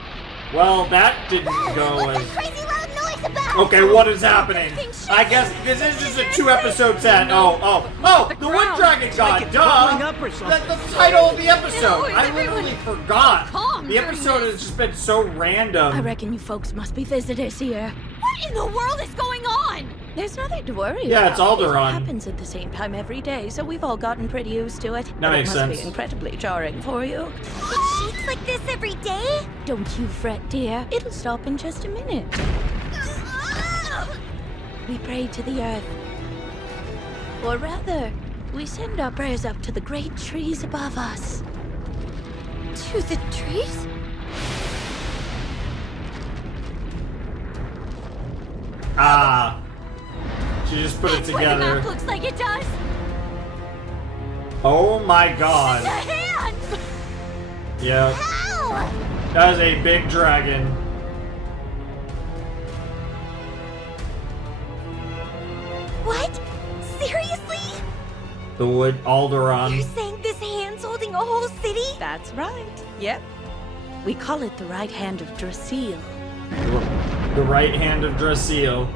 Well, that didn't go as... Crazy loud noise about? Okay, what is happening? I guess this is just a 2-episode set. Oh, the Wood Dragon God, duh! That's the title of the episode. I literally forgot. The episode has just been so random. I reckon you folks must be visitors here. What in the world is going on? There's nothing to worry Yeah, about. it's Aldoron. It happens at the same time every day, so we've all gotten pretty used to it. That But makes it must sense. be incredibly jarring for you. It shakes like this every day? Don't you fret, dear. It'll stop in just a minute. We pray to the earth. Or rather, we send our prayers up to the great trees above us. To the trees? Ah. She just put it That's what the together. map looks like it does. Oh my god. The hand! Yeah. Ow! That is a big dragon. What? Seriously? The Wood Aldoron. You're saying this hand's holding a whole city? That's right. Yep. We call it the right hand of Drasil. The right hand of Drasil.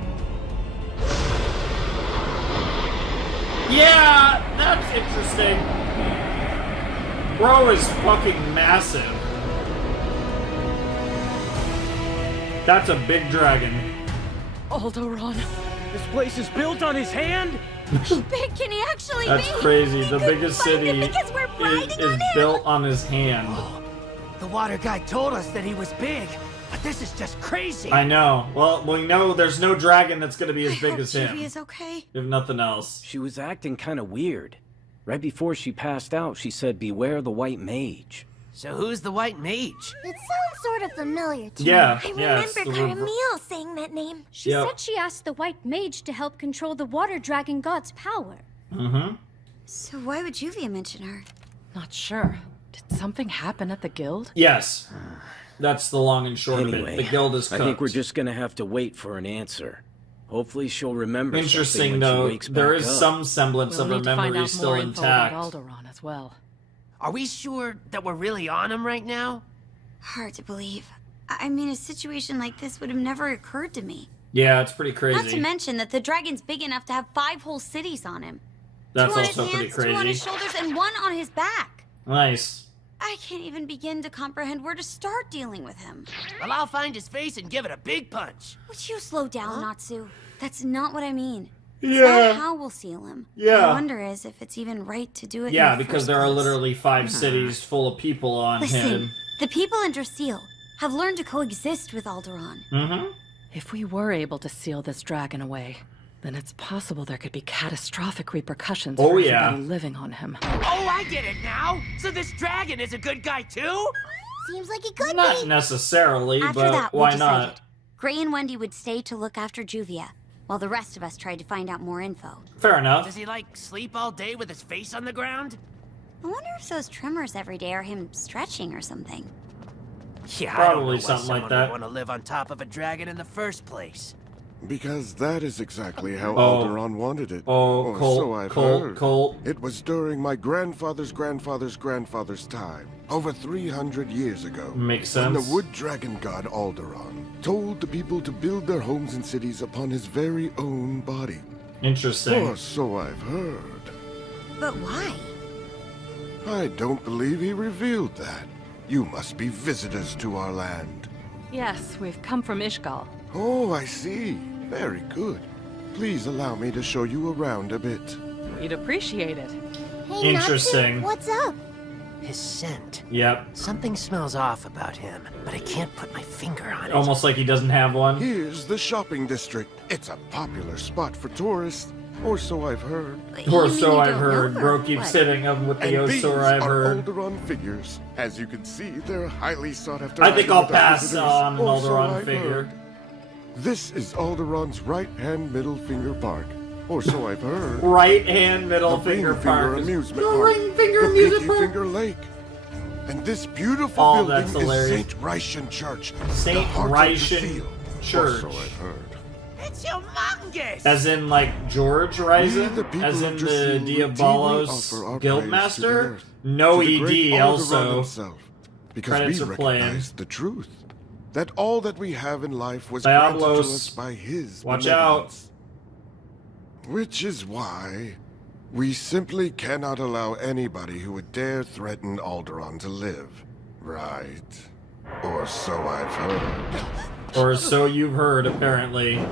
Yeah, that's interesting. Bro is fucking massive. That's a big dragon. Aldoron. This place is built on his hand? How big can he actually That's be? crazy. We The could biggest find city him because we're riding is on him. built on his hand. The water guy told us that he was big, but this is just crazy. I know. Well, we know there's no dragon that's gonna be as big as him. Juvia's okay. If nothing else. She was acting kind of weird. Right before she passed out, she said, "Beware the White Mage." So who's the White Mage? It sounds sort of familiar to Yeah, me. yeah, I it's remember the Caramel saying that name. She said she asked the White Mage to help control the water dragon god's power. Mm-hmm. So why would Juvia mention her? Not sure. Did something happen at the guild? Yes. That's the long and short Anyway, of it. The guild is I cooked. think we're just gonna have to wait for an answer. Hopefully she'll remember something Interesting when though, she wakes there back is up. some semblance We'll of her need to find memory out still more info about intact. Aldoron as well. Are we sure that we're really on him right now? Hard to believe. I mean, a situation like this would have never occurred to me. Yeah, it's pretty crazy. Not to mention that the dragon's big enough to have 5 whole cities on him. That's 2 on also his pretty hands, 2 on his crazy. shoulders, and 1 on his back. Nice. I can't even begin to comprehend where to start dealing with him. Well, I'll find his face and give it a big punch. Would you slow down, Natsu? That's not what I mean. Yeah. It's not how we'll seal him. Yeah. My wonder is if it's even right to do it. Yeah, in the because first there are place. literally 5 cities full of people on Listen, him. the people in Drasil have learned to coexist with Aldoron. Mm-hmm. If we were able to seal this dragon away, then it's possible there could be catastrophic repercussions Oh, for yeah. everybody living on him. Oh, I get it now. So this dragon is a good guy too? Seems like he could Not be. necessarily, After but that, we why decided not? Gray and Wendy would stay to look after Juvia, while the rest of us tried to find out more info. Fair enough. Does he like sleep all day with his face on the ground? I wonder if those tremors every day are him stretching or something. Yeah, Probably I don't know why something like someone that. would want to live on top of a dragon in the first place. Because that is exactly how Oh. Aldoron wanted it. Oh, Or Colt, so I've Colt, heard. Colt. It was during my grandfather's grandfather's grandfather's time, over 300 years ago. Makes When sense. the wood dragon god Aldoron told the people to build their homes and cities upon his very own body. Interesting. Or so I've heard. But why? I don't believe he revealed that. You must be visitors to our land. Yes, we've come from Ishgal. Oh, I see. Very good. Please allow me to show you around a bit. We'd appreciate it. Hey, Interesting. Natsu, what's up? His scent. Yep. Something smells off about him, but I can't put my finger on it. Almost like he doesn't have one. Here's the shopping district. It's a popular spot for tourists. Or so I've heard. Or so I've heard. Bro keeps hitting him with the And these so I've are heard. Aldoron figures. As you can see, they're highly sought after. I think item I'll with the pass visitors. on an Or so Aldoron I've figure. heard. This is Aldoron's right-hand middle finger park. Or so I've heard. Right hand middle The finger ring park. amusement The park. ring finger the amusement Pinky park. Finger Lake. And this beautiful Oh, building that's is hilarious. St. Rician Church. the Saint heart of Rician Drasil. Church. Or so I've heard. It's humongous! As in, like, George Risen? As in the Diabolos Guildmaster? No ED, also. Because Credits we are playing. recognize the truth. That all that we have in life was granted to Diabolos. us by his Watch out. benevolence. Which is why we simply cannot allow anybody who would dare threaten Aldoron to live. Right. Or so I've heard. Or so you've heard, apparently.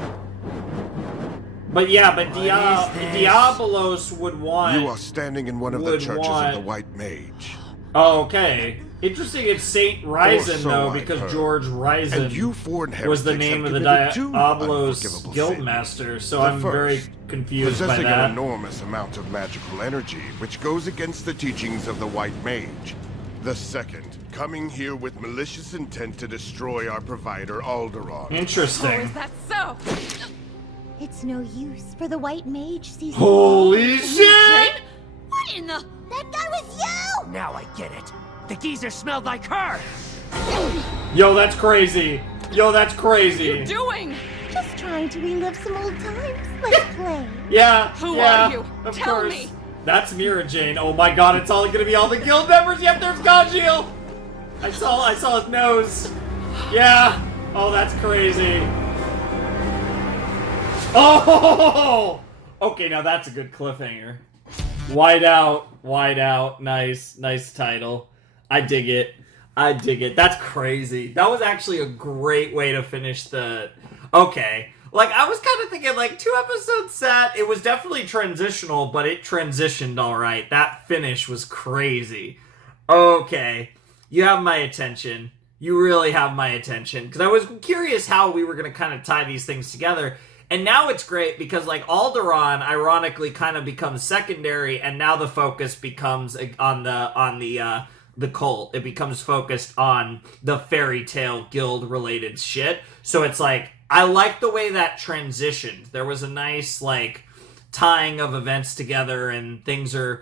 But yeah, but Diabolos would want... You are standing in one of the would churches want- of the White Mage. Oh, okay. Interesting it's Saint Risen, so though, I've because heard. George Risen And you foreign was the heretics name have of the committed two Diabolos unforgivable Guildmaster, so The I'm very first, confused by possessing that. an enormous amount of magical energy, which goes against the teachings of the White Mage. The second, coming here with malicious intent to destroy our provider, Aldoron. Interesting. Oh, is that so? It's no use, for the White Mage sees... Holy shit! What in the... That guy was you! Now I get it. The geezer smelled like her! Yo, that's crazy. Yo, that's crazy. What are you doing? Just trying to relive some old times. Let's play. Yeah, Who yeah, are you? Of Tell course. me. That's Mira Jane. Oh my god, it's all gonna be all the guild members. Yep, there's Gajil. I saw his nose. Yeah. Oh, that's crazy. Oh. Okay, now that's a good cliffhanger. Wide out. Nice title. I dig it. That's crazy. That was actually a great way to finish the... Okay. Like, I was kind of thinking, like, 2 episodes set. It was definitely transitional, but it transitioned all right. That finish was crazy. Okay. You have my attention. You really have my attention. Because I was curious how we were going to kind of tie these things together. And now it's great because, like, Aldoron ironically kind of becomes secondary, and now the focus becomes on the cult. It becomes focused on the fairy tale guild related shit. So it's like, I like the way that transitioned. There was a nice, like, tying of events together, and things are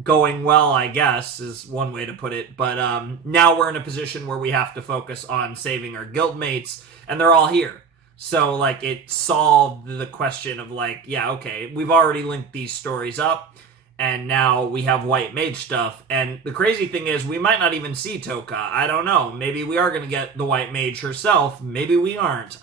going well, I guess, is one way to put it. But now we're in a position where we have to focus on saving our guildmates, and they're all here. So, like, it solved the question of, like, yeah, okay, we've already linked these stories up, and now we have White Mage stuff. And the crazy thing is, we might not even see Tekka. I don't know. Maybe we are going to get the White Mage herself. Maybe we aren't.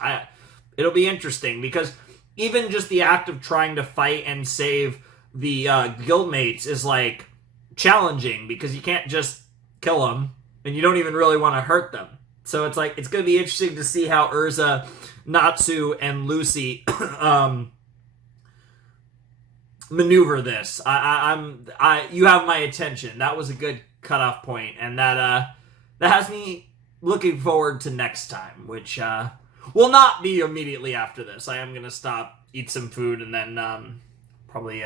It'll be interesting, because even just the act of trying to fight and save the guildmates is, like, challenging, because you can't just kill them, and you don't even really want to hurt them. So it's like, it's going to be interesting to see how Urza, Natsu, and Lucy maneuver this. You have my attention. That was a good cutoff point, and that has me looking forward to next time, which will not be immediately after this. I am going to stop, eat some food, and then probably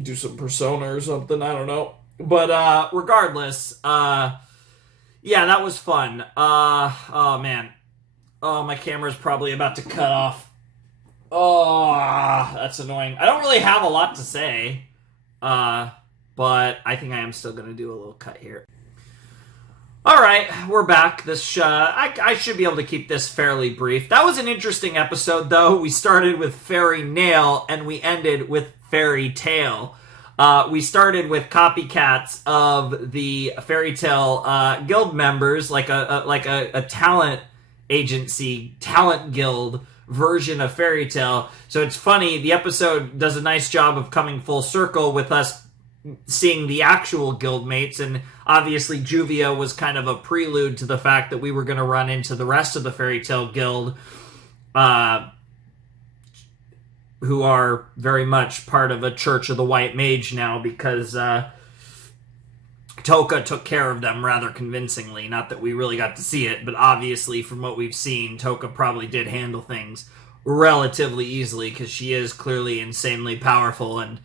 do some Persona or something. I don't know. But regardless, yeah, that was fun. Oh, man. Oh, my camera's probably about to cut off. Oh, that's annoying. I don't really have a lot to say, but I think I am still going to do a little cut here. All right, we're back. I should be able to keep this fairly brief. That was an interesting episode, though. We started with Fairy Nail, and we ended with Fairy Tale. We started with copycats of the Fairy Tale guild members, like a talent agency, talent guild version of Fairy Tale. So it's funny, the episode does a nice job of coming full circle with us seeing the actual guildmates, and obviously Juvia was kind of a prelude to the fact that we were going to run into the rest of the Fairy Tale guild, who are very much part of a Church of the White Mage now, because Tekka took care of them rather convincingly. Not that we really got to see it, but obviously from what we've seen, Tekka probably did handle things relatively easily because she is clearly insanely powerful, and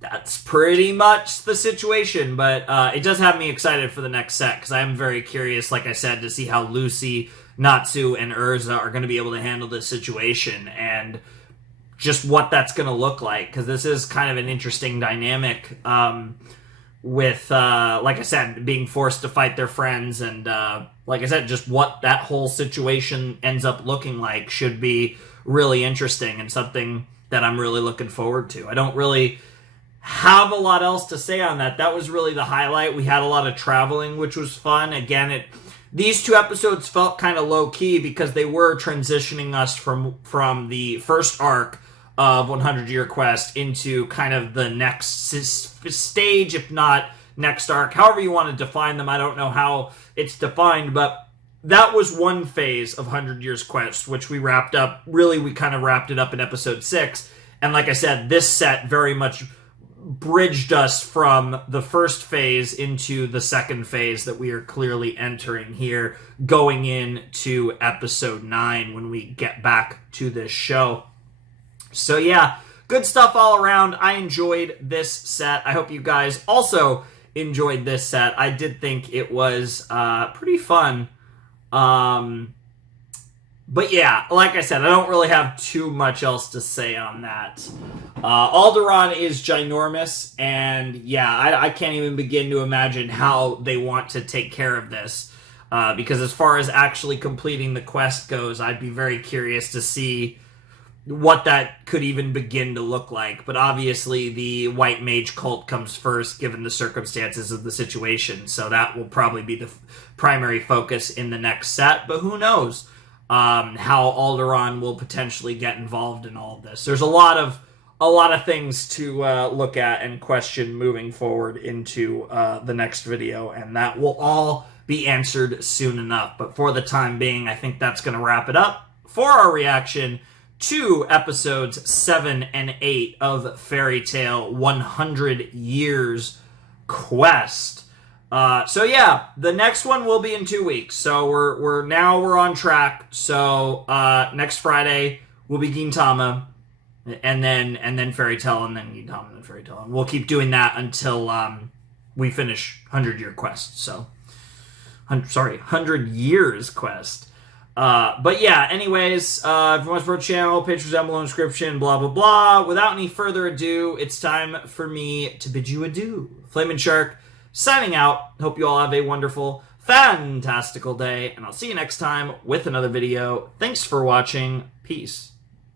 that's pretty much the situation. But it does have me excited for the next set because I am very curious, like I said, to see how Lucy, Natsu, and Urza are going to be able to handle this situation and just what that's going to look like, because this is kind of an interesting dynamic with, like I said, being forced to fight their friends, and like I said, just what that whole situation ends up looking like should be really interesting and something that I'm really looking forward to. I don't really have a lot else to say on that. That was really the highlight. We had a lot of traveling, which was fun. Again, these two episodes felt kind of low-key because they were transitioning us from the first arc of 100 Year Quest into kind of the next stage, if not next arc. However you want to define them, I don't know how it's defined, but that was one phase of 100 Years Quest, which we wrapped up. Really, we kind of wrapped it up in episode 6. And like I said, this set very much bridged us from the first phase into the second phase that we are clearly entering here, going into episode 9 when we get back to this show. So yeah, good stuff all around. I enjoyed this set. I hope you guys also enjoyed this set. I did think it was pretty fun. But yeah, like I said, I don't really have too much else to say on that. Aldoron is ginormous, and yeah, I can't even begin to imagine how they want to take care of this. Because as far as actually completing the quest goes, I'd be very curious to see what that could even begin to look like. But obviously the White Mage cult comes first given the circumstances of the situation, so that will probably be the primary focus in the next set. But who knows how Aldoron will potentially get involved in all of this. There's a lot of things to look at and question moving forward into the next video, and that will all be answered soon enough. But for the time being, I think that's going to wrap it up for our reaction to episodes 7 and 8 of Fairy Tail 100 Years Quest. So yeah, the next one will be in 2 weeks. So we're on track. So next Friday will be Gintama, and then Fairy Tail, and then Gintama, and then Fairy Tail. And we'll keep doing that until we finish 100 Year Quest. So 100 Years Quest. But yeah, anyways, if you want to support the channel, patrons down below in the description, blah, blah, blah. Without any further ado, it's time for me to bid you adieu. Flamin' Shark, signing out. Hope you all have a wonderful, fantastical day, and I'll see you next time with another video. Thanks for watching. Peace.